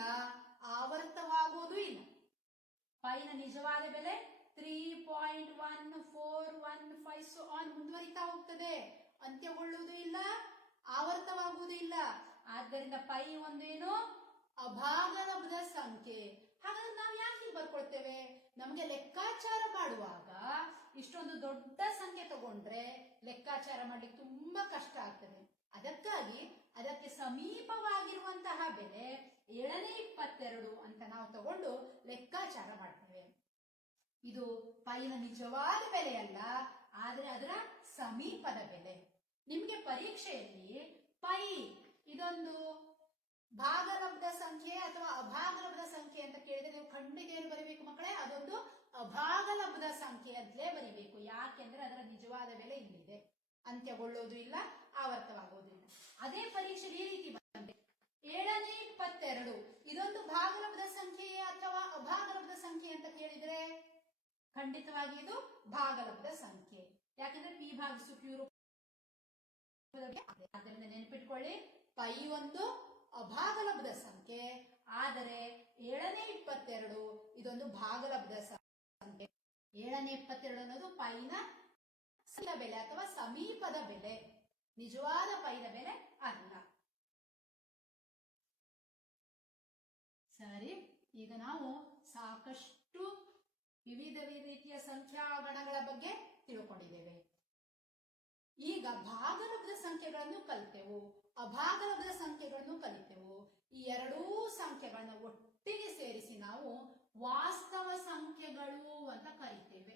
ಆವರ್ತವಾಗುವುದೂ ಇಲ್ಲ. ಪೈನ ನಿಜವಾದ ಬೆಲೆ 3.1415 ಮುಂದುವರಿತಾ ಹೋಗ್ತದೆ. ಅಂತ್ಯಗೊಳ್ಳುವುದೂ ಇಲ್ಲ, ಆವರ್ತವಾಗುವುದೂ ಇಲ್ಲ. ಆದ್ದರಿಂದ ಪೈ ಒಂದೇನು ಅಭಾಗಲಬ್ಧ ಸಂಖ್ಯೆ. ಹಾಗಾದ್ರೆ ನಾವು ಯಾಕೆ ಬರ್ಕೊಳ್ತೇವೆ? ನಮಗೆ ಲೆಕ್ಕಾಚಾರ ಮಾಡುವಾಗ ಇಷ್ಟೊಂದು ದೊಡ್ಡ ಸಂಖ್ಯೆ ತಗೊಂಡ್ರೆ ಲೆಕ್ಕಾಚಾರ ಮಾಡ್ಲಿಕ್ಕೆ ತುಂಬಾ ಕಷ್ಟ ಆಗ್ತದೆ. ಅದಕ್ಕಾಗಿ ಅದಕ್ಕೆ ಸಮೀಪವಾಗಿರುವಂತಹ ಬೆಲೆ 722 ಅಂತ ನಾವು ತಗೊಂಡು ಲೆಕ್ಕಾಚಾರ ಮಾಡ್ತೇವೆ. ಇದು ಪೈನ ನಿಜವಾದ ಬೆಲೆಯಲ್ಲ, ಆದ್ರೆ ಅದರ ಸಮೀಪದ ಬೆಲೆ. ನಿಮ್ಗೆ ಪರೀಕ್ಷೆಯಲ್ಲಿ ಪೈ ಇದೊಂದು ಭಾಗಲಬ್ಧ ಸಂಖ್ಯೆ ಅಥವಾ ಅಭಾಗಲಬ್ಧ ಸಂಖ್ಯೆ ಅಂತ ಕೇಳಿದ್ರೆ ನೀವು ಖಂಡಿತ ಏನು ಬರೀಬೇಕು ಮಕ್ಕಳೇ? ಅದೊಂದು ಅಭಾಗಲಬ್ಧ ಸಂಖ್ಯೆ ಅಂತಲೇ ಬರೀಬೇಕು. ಯಾಕೆಂದ್ರೆ ಅದರ ನಿಜವಾದ ಬೆಲೆ ಇಲ್ಲಿದೆ, ಅಂತ್ಯಗೊಳ್ಳೋದು ಇಲ್ಲ, ಆವರ್ತವಾಗುವುದು ಇಲ್ಲ. ಅದೇ ಪರೀಕ್ಷೆ ಈ ರೀತಿ ಬಂದೆ 722 ಇದೊಂದು ಭಾಗಲಬ್ಧ ಸಂಖ್ಯೆ ಅಥವಾ ಅಭಾಗಲಬ್ಧ ಸಂಖ್ಯೆ ಅಂತ ಕೇಳಿದ್ರೆ ಖಂಡಿತವಾಗಿ ಇದು ಭಾಗಲಬ್ಧ ಸಂಖ್ಯೆ. ಯಾಕಂದ್ರೆ ಪಿ ಭಾಗಿಸು ಕ್ಯೂ. ಆದ್ದರಿಂದ ನೆನಪಿಟ್ಕೊಳ್ಳಿ, ಪೈ ಒಂದು ಅಭಾಗಲಬ್ಧ ಸಂಖ್ಯೆ, ಆದರೆ 722 ಇದೊಂದು ಭಾಗಲಬ್ಧ ಸಂಖ್ಯೆ. 722 ಅನ್ನೋದು ಪೈನ ಬೆಲೆ ಅಥವಾ ಸಮೀಪದ ಬೆಲೆ, ನಿಜವಾದ ಪೈನ ಬೆಲೆ ಅಲ್ಲ. ಸರಿ, ಈಗ ನಾವು ಸಾಕಷ್ಟು ವಿವಿಧ ರೀತಿಯ ಸಂಖ್ಯಾಗಣಗಳ ಬಗ್ಗೆ ತಿಳ್ಕೊಂಡಿದ್ದೇವೆ. ಈಗ ಭಾಗಲಬ್ಧ ಸಂಖ್ಯೆಗಳನ್ನು ಕಲಿತೆವು, ಅಭಾಗಲಬ್ಧ ಸಂಖ್ಯೆಗಳನ್ನು ಕಲಿತೆವು. ಈ ಎರಡೂ ಸಂಖ್ಯೆಗಳನ್ನ ಒಟ್ಟಿಗೆ ಸೇರಿಸಿ ನಾವು ವಾಸ್ತವ ಸಂಖ್ಯೆಗಳು ಅಂತ ಕರಿತೇವೆ.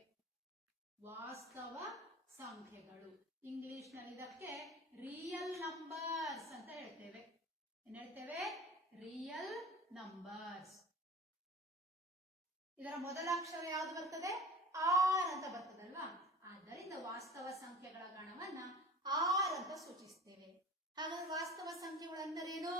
ವಾಸ್ತವ ಸಂಖ್ಯೆಗಳು, ಇಂಗ್ಲಿಷ್ ನಲ್ಲಿ ಇದಕ್ಕೆ ರಿಯಲ್ ನಂಬರ್ಸ್ ಅಂತ ಹೇಳ್ತೇವೆ. ಏನ್ ಹೇಳ್ತೇವೆ? Real numbers. ಇದರ ಮೊದಲ ಅಕ್ಷರ ಯಾವುದು ಬರ್ತದೆ? ಆರ್ ಅಂತ ಬರ್ತದಲ್ಲ. ಆದ್ದರಿಂದ ವಾಸ್ತವ ಸಂಖ್ಯೆಗಳ ಗಣವನ್ನ ಆರ್ ಅಂತ ಸೂಚಿಸ್ತೇವೆ. ಹಾಗಾದ್ರೆ ವಾಸ್ತವ ಸಂಖ್ಯೆಗಳು ಅಂದರೇನು?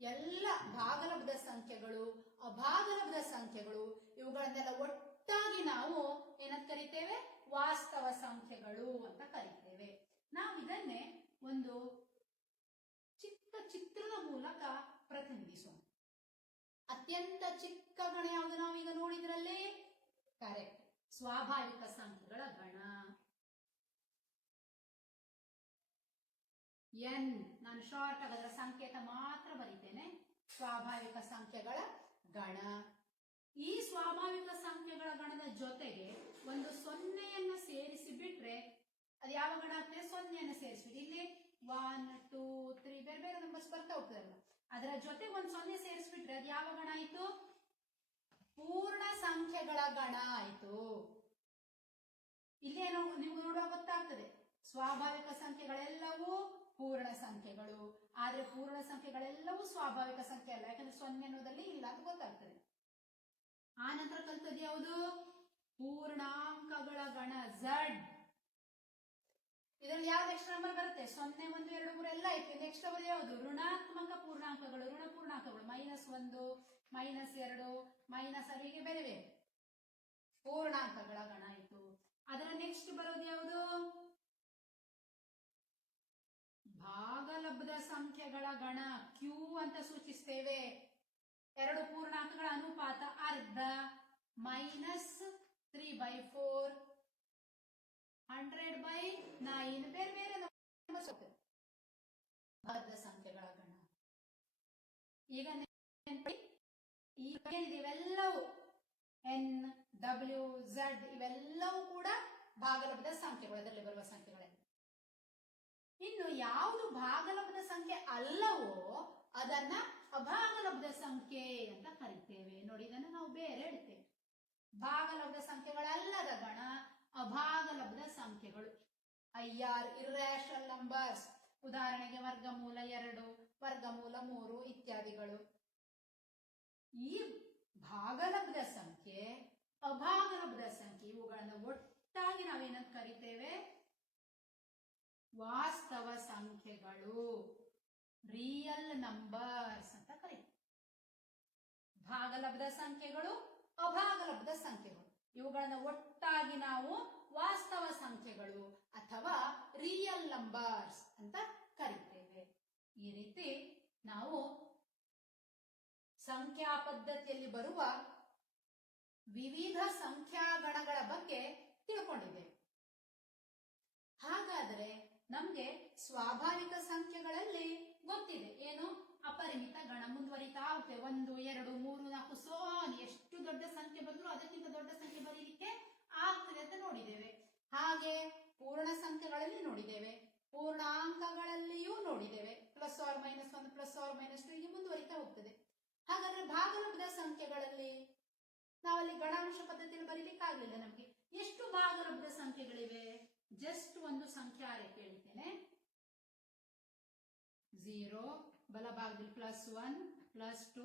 ಎಲ್ಲ ಭಾಗಲಬ್ಧ ಸಂಖ್ಯೆಗಳು, ಅಭಾಗಲಬ್ಧ ಸಂಖ್ಯೆಗಳು, ಇವುಗಳನ್ನೆಲ್ಲ ಒಟ್ಟಾಗಿ ನಾವು ಏನಂತ ಕರಿತೇವೆ? ವಾಸ್ತವ ಸಂಖ್ಯೆಗಳು ಅಂತ ಕರಿತೇವೆ. ನಾವು ಇದನ್ನೇ ಒಂದು ಚಿಕ್ಕ ಚಿತ್ರದ ಮೂಲಕ ಪ್ರತಿನಿಧಿಸೋಣ. ಅತ್ಯಂತ ಚಿಕ್ಕ ಗಣ ಯಾವುದು ನಾವೀಗ ನೋಡಿದ್ರಲ್ಲಿ? ಕರೆಕ್ಟ್, ಸ್ವಾಭಾವಿಕ ಸಂಖ್ಯೆಗಳ ಗಣ. ಎನ್, ನಾನು ಶಾರ್ಟ್ ಆಗಿ ಅದರ ಸಂಕೇತ ಮಾತ್ರ ಬರೀತೇನೆ. ಸ್ವಾಭಾವಿಕ ಸಂಖ್ಯೆಗಳ ಗಣ. ಈ ಸ್ವಾಭಾವಿಕ ಸಂಖ್ಯೆಗಳ ಗಣದ ಜೊತೆಗೆ ಒಂದು ಸೊನ್ನೆಯನ್ನು ಸೇರಿಸಿ ಬಿಟ್ರೆ ಅದು ಯಾವ ಗಣ ಆಗ್ತದೆ? ಸೊನ್ನೆಯನ್ನು ಸೇರಿಸ್ಬಿಟ್ಟು ಇಲ್ಲಿ 1, 2, 3 ಬೇರೆ ಬೇರೆ ನಂಬರ್ಸ್ ಬರ್ತಾ ಹೋಗ್ತದಲ್ಲ, ಅದರ ಜೊತೆ ಒಂದು ಸೊನ್ನೆ ಸೇರಿಸ್ಬಿಟ್ರೆ ಅದು ಯಾವ ಗಣ ಆಯ್ತು? ಪೂರ್ಣ ಸಂಖ್ಯೆಗಳ ಗಣ ಆಯ್ತು. ಇಲ್ಲೇನೋ ನೀವು ನೋಡುವಾಗ ಗೊತ್ತಾಗ್ತದೆ, ಸ್ವಾಭಾವಿಕ ಸಂಖ್ಯೆಗಳೆಲ್ಲವೂ ಪೂರ್ಣ ಸಂಖ್ಯೆಗಳು, ಆದ್ರೆ ಪೂರ್ಣ ಸಂಖ್ಯೆಗಳೆಲ್ಲವೂ ಸ್ವಾಭಾವಿಕ ಸಂಖ್ಯೆ ಅಲ್ಲ. ಯಾಕಂದ್ರೆ ಸೊನ್ನೆ ಅನ್ನೋದಲ್ಲಿ ಇಲ್ಲ ಅಂತ ಗೊತ್ತಾಗ್ತದೆ. ಆ ನಂತರ ಕಲ್ತದ್ದು ಯಾವುದು? ಪೂರ್ಣಾಂಕಗಳ ಗಣ ಝಡ್. ಇದರಲ್ಲಿ ಯಾವ್ದು ಎಕ್ಸ್ಟ್ರಾ ನಂಬರ್ ಬರುತ್ತೆ? 0, 1, 2, 3 ಎಲ್ಲ ಐತೆ. ನೆಕ್ಸ್ಟ್ ಅವರು ಯಾವುದು? ಋಣಾತ್ಮಕ ಪೂರ್ಣಾಂಕಗಳು, ಋಣ ಪೂರ್ಣಾಂಕಗಳು. -1, -2, -6 ಹೀಗೆ ಬೇರೆ ಬೇರೆ ಪೂರ್ಣಾಂಕಗಳ ಗಣ ಆಯಿತು. ಅದರ ನೆಕ್ಸ್ಟ್ ಬರೋದು ಯಾವುದು? ಭಾಗಲಬ್ಧ ಸಂಖ್ಯೆಗಳ ಗಣ ಕ್ಯೂ ಅಂತ ಸೂಚಿಸ್ತೇವೆ. ಎರಡು ಪೂರ್ಣಾಂಕಗಳ ಅನುಪಾತ ಅರ್ಧ, -3/4, 100/9 ಬೇರೆ ಬೇರೆ ಭಾಗದ ಸಂಖ್ಯೆಗಳ ಗಣ. ಈಗ ಇವೆಲ್ಲವೂ ಎನ್, ಡಬ್ಲ್ಯೂ, ಝಡ್ ಇವೆಲ್ಲವೂ ಕೂಡ ಭಾಗಲಬ್ಧ ಸಂಖ್ಯೆಗಳು, ಅದರಲ್ಲಿ ಬರುವ ಸಂಖ್ಯೆಗಳೇ. ಇನ್ನು ಯಾವುದು ಭಾಗಲಬ್ಧ ಸಂಖ್ಯೆ ಅಲ್ಲವೋ ಅದನ್ನ ಅಭಾಗಲಬ್ಧ ಸಂಖ್ಯೆ ಅಂತ ಕರಿತೇವೆ. ನೋಡಿ, ಇದನ್ನು ನಾವು ಬೇರೆ ಹೇಳ್ತೇವೆ. ಭಾಗಲಬ್ಧ ಸಂಖ್ಯೆಗಳಲ್ಲದ ಗಣ ಅಭಾಗಲಬ್ಧ ಸಂಖ್ಯೆಗಳು. IR ಇರ್ರಾಷನಲ್ ನಂಬರ್ಸ್, ಉದಾಹರಣೆಗೆ ವರ್ಗಮೂಲ 2, ವರ್ಗಮೂಲ 3 ಇತ್ಯಾದಿಗಳು. ಈ ಭಾಗಲಬ್ಧ ಸಂಖ್ಯೆ, ಅಭಾಗಲಬ್ಧ ಸಂಖ್ಯೆ ಇವುಗಳನ್ನು ಒಟ್ಟಾಗಿ ನಾವೇನಂತ ಕರಿತೇವೆ? ವಾಸ್ತವ ಸಂಖ್ಯೆಗಳು, ರಿಯಲ್ ನಂಬರ್ಸ್ ಅಂತ ಕರೀತೀವಿ. ಭಾಗಲಬ್ಧ ಸಂಖ್ಯೆಗಳು, ಅಭಾಗಲಬ್ಧ ಸಂಖ್ಯೆಗಳು ಇವುಗಳನ್ನ ಒಟ್ಟಾಗಿ ನಾವು ವಾಸ್ತವ ಸಂಖ್ಯೆಗಳು ಅಥವಾ ರಿಯಲ್ ನಂಬರ್ಸ್ ಅಂತ ಕರೀತೇವೆ. ಈ ರೀತಿ ನಾವು ಸಂಖ್ಯಾ ಪದ್ಧತಿಯಲ್ಲಿ ಬರುವ ವಿವಿಧ ಸಂಖ್ಯಾಗಣಗಳ ಬಗ್ಗೆ ತಿಳ್ಕೊಂಡಿದ್ದೇವೆ. ಹಾಗಾದರೆ ನಮ್ಗೆ ಸ್ವಾಭಾವಿಕ ಸಂಖ್ಯೆಗಳಲ್ಲಿ ಗೊತ್ತಿದೆ ಏನು? ಅಪರಿಮಿತ ಗಣ. ಮುಂದುವರಿತಾ ಹೋಗ್ತೇವೆ. 1 2 3 4 ಸೋನ್ ಎಷ್ಟು ದೊಡ್ಡ ಸಂಖ್ಯೆ ಬಂದ್ರು ಅದಕ್ಕಿಂತ ದೊಡ್ಡ ಸಂಖ್ಯೆ ಬರೀಲಿಕ್ಕೆ ಆಗ್ತದೆ ಅಂತ ನೋಡಿದ್ದೇವೆ. ಹಾಗೆ ಪೂರ್ಣ ಸಂಖ್ಯೆಗಳಲ್ಲಿ ನೋಡಿದ್ದೇವೆ, ಪೂರ್ಣಾಂಕಗಳಲ್ಲಿಯೂ ನೋಡಿದ್ದೇವೆ. +or-1 +or-2 ಹೀಗೆ ಮುಂದುವರಿತಾ ಹೋಗ್ತದೆ. ಹಾಗಾದ್ರೆ ಭಾಗಲಬ್ಧ ಸಂಖ್ಯೆಗಳಲ್ಲಿ ನಾವಲ್ಲಿ ಗಣಾಂಶ ಪದ್ಧತಿಯಲ್ಲಿ ಬರೀಲಿಕ್ಕೆ ಆಗ್ಲಿಲ್ಲ. ನಮ್ಗೆ ಎಷ್ಟು ಭಾಗಲಬ್ಧ ಸಂಖ್ಯೆಗಳಿವೆ? ಜಸ್ಟ್ ಒಂದು ಸಂಖ್ಯಾ ರೇಖೆ ಹೇಳ್ತೇನೆ. 0 ಬಲಭಾಗದಲ್ಲಿ +1 +2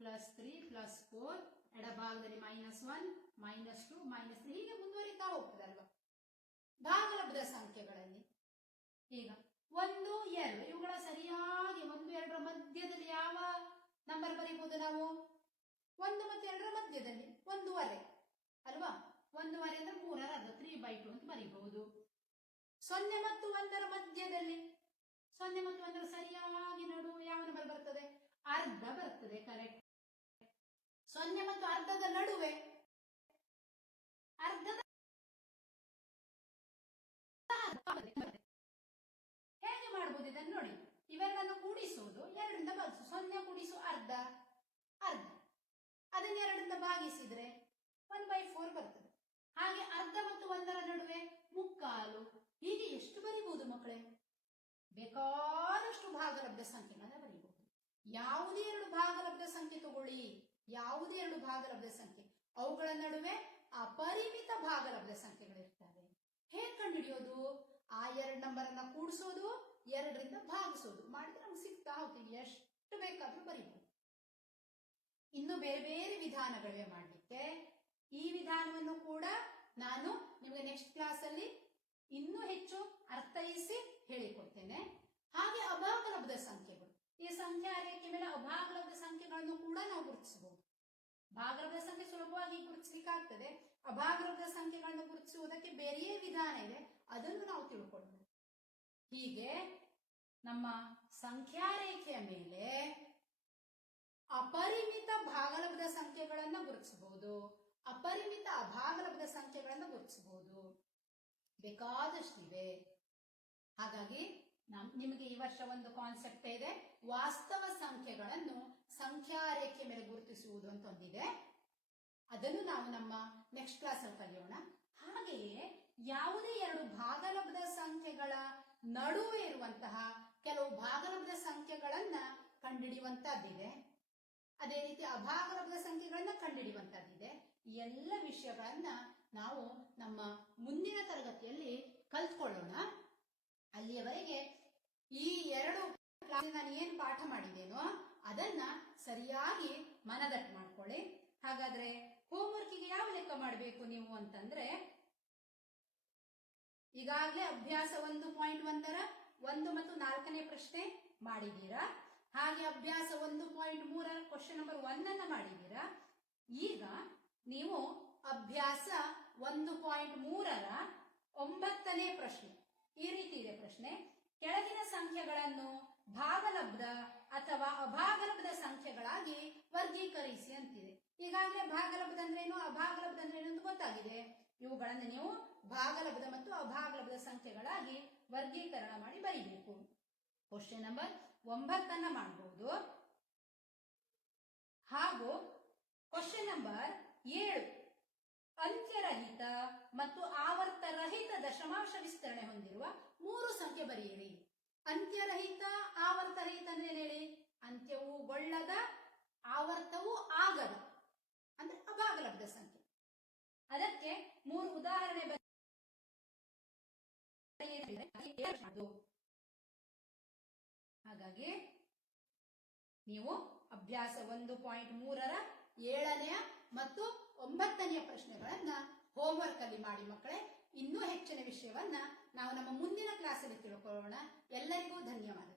+3 +4, ಎಡಭಾಗದಲ್ಲಿ -1 -2 -3 ಹೀಗೆ ಮುಂದುವರಿತಾ ಹೋಗ್ತದಲ್ವಾ ಭಾಗಲಬ್ಧ ಸಂಖ್ಯೆಗಳಲ್ಲಿ. ಈಗ 1 2 ಇವುಗಳ ಸರಿಯಾಗಿ 1 2ರ ಮಧ್ಯದಲ್ಲಿ ಯಾವ ನಂಬರ್ ಬರೀಬಹುದು ನಾವು? 1 ಮತ್ತು 2ರ ಮಧ್ಯದಲ್ಲಿ 1/2 ಅಲ್ವಾ? 1/2 ಅಂದ್ರೆ 3/2 3/2 ಅಂತ ಬರೀಬಹುದು. 0 ಮತ್ತು 1ರ ಮಧ್ಯದಲ್ಲಿ 0 ಮತ್ತು 1ರ ಸರಿಯಾಗಿ ನಡುವೆ ಯಾವ ನಂಬರ್ ಬರ್ತದೆ? ಅರ್ಧ ಬರ್ತದೆ. ಕರೆಕ್ಟ್. 0 ಮತ್ತು ಅರ್ಧದ ನಡುವೆ ಅರ್ಧದ ಹೇಗೆ ಮಾಡಬಹುದು ಇದನ್ನು ನೋಡಿ. ಇವೆರಡನ್ನು ಕೂಡಿಸುವುದು 2ರಿಂದ ಭಾಗಿಸು. 0 ಕೂಡಿಸು ಅರ್ಧ ಅರ್ಧ, ಅದನ್ನ 2ರಿಂದ ಭಾಗಿಸಿದ್ರೆ 1/4 ಬರ್ತದೆ. ಹಾಗೆ ಅರ್ಧ ಮತ್ತು 1ರ ನಡುವೆ ಮುಕ್ಕಾಲು. ಹೀಗೆ ಎಷ್ಟು ಬರೀಬಹುದು ಮಕ್ಕಳೇ? ಬೇಕಾದಷ್ಟು ಭಾಗಲಬ್ಧ ಸಂಖ್ಯೆಗಳನ್ನ ಬರೀಬಹುದು. ಯಾವುದೇ 2 ಭಾಗಲಬ್ಧ ಸಂಖ್ಯೆ ತಗೊಳ್ಳಿ, ಯಾವುದೇ 2 ಭಾಗಲಬ್ಧ ಸಂಖ್ಯೆ, ಅವುಗಳ ನಡುವೆ ಅಪರಿಮಿತ ಭಾಗಲಬ್ಧ ಸಂಖ್ಯೆಗಳಿರ್ತವೆ. ಹೇಗೆ ಕಂಡುಹಿಡಿಯೋದು? ಆ 2 ನಂಬರ್ ಅನ್ನ ಕೂಡಿಸೋದು, 2ರಿಂದ ಭಾಗಿಸೋದು ಮಾಡಿದ್ರೆ ನಮ್ಗೆ ಸಿಗ್ತಾ ಹೋಗ್ತೀವಿ. ಎಷ್ಟು ಬೇಕಾದ್ರೂ ಬರೀಬಹುದು. ಇನ್ನು ಬೇರೆ ಬೇರೆ ವಿಧಾನಗಳಿವೆ ಮಾಡಲಿಕ್ಕೆ. ಈ ವಿಧಾನವನ್ನು ಕೂಡ ನಾನು ನಿಮಗೆ ನೆಕ್ಸ್ಟ್ ಕ್ಲಾಸ್ ಅಲ್ಲಿ ಇನ್ನೂ ಹೆಚ್ಚು ಅರ್ಥೈಸಿ ಹೇಳಿಕೊಡ್ತೇನೆ. ಹಾಗೆ ಅಭಾಗಲಬ್ಧ ಸಂಖ್ಯೆಗಳು, ಈ ಸಂಖ್ಯಾ ರೇಖೆ ಮೇಲೆ ಅಭಾಗಲಬ್ಧ ಸಂಖ್ಯೆಗಳನ್ನು ಕೂಡ ನಾವು ಗುರುತಿಸಬಹುದು. ಭಾಗಲಬ್ಧ ಸಂಖ್ಯೆ ಸುಲಭವಾಗಿ ಗುರುತಿಸಲಿಕ್ಕೆ ಆಗ್ತದೆ. ಅಭಾಗಲಬ್ಧ ಸಂಖ್ಯೆಗಳನ್ನು ಗುರುತಿಸುವುದಕ್ಕೆ ಬೇರೆಯೇ ವಿಧಾನ ಇದೆ, ಅದನ್ನು ನಾವು ತಿಳ್ಕೊಳ್ಳೋಣ. ಹೀಗೆ ನಮ್ಮ ಸಂಖ್ಯಾ ರೇಖೆಯ ಮೇಲೆ ಅಪರಿಮಿತ ಭಾಗಲಬ್ಧ ಸಂಖ್ಯೆಗಳನ್ನು ಗುರುತಿಸಬಹುದು, ಅಪರಿಮಿತ ಅಭಾಗಲಬ್ಧ ಸಂಖ್ಯೆಗಳನ್ನು ಗುರುತಿಸಬಹುದು. ಬೇಕಾದಷ್ಟಿವೆ. ಹಾಗಾಗಿ ನಿಮಗೆ ಈ ವರ್ಷ ಒಂದು ಕಾನ್ಸೆಪ್ಟ್ ಇದೆ, ವಾಸ್ತವ ಸಂಖ್ಯೆಗಳನ್ನು ಸಂಖ್ಯಾ ರೇಖೆ ಮೇಲೆ ಗುರುತಿಸುವುದು ಅಂತ ಒಂದಿದೆ. ಅದನ್ನು ನಾವು ನಮ್ಮ ನೆಕ್ಸ್ಟ್ ಕ್ಲಾಸ್ ಅಲ್ಲಿ ಕಲಿಯೋಣ. ಹಾಗೆಯೇ ಯಾವುದೇ 2 ಭಾಗಲಬ್ಧ ಸಂಖ್ಯೆಗಳ ನಡುವೆ ಇರುವಂತಹ ಕೆಲವು ಭಾಗಲಬ್ಧ ಸಂಖ್ಯೆಗಳನ್ನ ಕಂಡುಹಿಡಿಯುವಂತಹದ್ದಿದೆ. ಅದೇ ರೀತಿ ಅಭಾಗಲಬ್ಧ ಸಂಖ್ಯೆಗಳನ್ನ ಕಂಡುಹಿಡಿಯುವಂತಹದ್ದಿದೆ. ಈ ಎಲ್ಲ ವಿಷಯಗಳನ್ನ ನಾವು ನಮ್ಮ ಮುಂದಿನ ತರಗತಿಯಲ್ಲಿ ಕಲ್ತ್ಕೊಳ್ಳೋಣ. ಅಲ್ಲಿಯವರೆಗೆ ಈ 2 ಕ್ಲಾಸ್ ನಾನು ಏನು ಪಾಠ ಮಾಡಿದ್ದೇನೋ ಅದನ್ನ ಸರಿಯಾಗಿ ಮನದಟ್ಟು ಮಾಡ್ಕೊಳ್ಳಿ. ಹಾಗಾದ್ರೆ ಹೋಮ್ವರ್ಕಿಗೆ ಯಾವ ಲೆಕ್ಕ ಮಾಡಬೇಕು ನೀವು ಅಂತಂದ್ರೆ, ಈಗಾಗಲೇ ಅಭ್ಯಾಸ 1.1ರ 1 ಮತ್ತು 4ನೇ ಪ್ರಶ್ನೆ ಮಾಡಿದ್ದೀರಾ. ಹಾಗೆ ಅಭ್ಯಾಸ 1.3ರ ಕ್ವಶನ್ ನಂಬರ್ 1 ಅನ್ನ ಮಾಡಿದ್ದೀರಾ. ಈಗ ನೀವು ಅಭ್ಯಾಸ 1.3ರ 9ನೇ ಪ್ರಶ್ನೆ ಈ ರೀತಿ ಇದೆ ಪ್ರಶ್ನೆ. ಕೆಳಗಿನ ಸಂಖ್ಯೆಗಳನ್ನು ಭಾಗಲಬ್ಧ ಅಥವಾ ಅಭಾಗಲಬ್ಧ ಸಂಖ್ಯೆಗಳಾಗಿ ವರ್ಗೀಕರಿಸಿ ಅಂತಿದೆ. ಈಗಾಗಲೇ ಭಾಗಲಬ್ಧ ಅಂದ್ರೇನು ಅಭಾಗಲಬ್ಧ ಅಂದ್ರೇನು ಅಂತ ಗೊತ್ತಾಗಿದೆ. ಇವುಗಳನ್ನು ನೀವು ಭಾಗಲಬ್ಧ ಮತ್ತು ಅಭಾಗಲಬ್ಧ ಸಂಖ್ಯೆಗಳಾಗಿ ವರ್ಗೀಕರಣ ಮಾಡಿ ಬರೀಬೇಕು. ಕ್ವಶನ್ ನಂಬರ್ 9 ಅನ್ನ ಮಾಡಬಹುದು. ಹಾಗೂ ಕ್ವಶನ್ ನಂಬರ್ 7 ಅಂತ್ಯರಹಿತ ಮತ್ತು ಆವರ್ತರಹಿತ ದಶಮಾಂಶ ವಿಸ್ತರಣೆ ಹೊಂದಿರುವ 3 ಸಂಖ್ಯೆ ಬರೆಯಿರಿ. ಅಂತ್ಯರಹಿತ ಆವರ್ತರಹಿತ ಅಂದ್ರೆ ಹೇಳಿ, ಅಂತ್ಯವೂ ಗೊಳ್ಳದ ಆವರ್ತವೂ ಆಗದ ಅಂದ್ರೆ ಅಭಾಗಲಬ್ಧ ಸಂಖ್ಯೆ. ಅದಕ್ಕೆ 3 ಉದಾಹರಣೆ ಹಾಗಾಗಿ ನೀವು ಅಭ್ಯಾಸ 1.3ರ 7ನೇ ಮತ್ತು 9ನೇ ಪ್ರಶ್ನೆಗಳನ್ನ ಹೋಮ್ವರ್ಕ್ ಅಲ್ಲಿ ಮಾಡಿ ಮಕ್ಕಳೇ. ಇನ್ನೂ ಹೆಚ್ಚಿನ ವಿಷಯವನ್ನ ನಾವು ನಮ್ಮ ಮುಂದಿನ ಕ್ಲಾಸಲ್ಲಿ ತಿಳ್ಕೊಳ್ಳೋಣ. ಎಲ್ಲರಿಗೂ ಧನ್ಯವಾದ.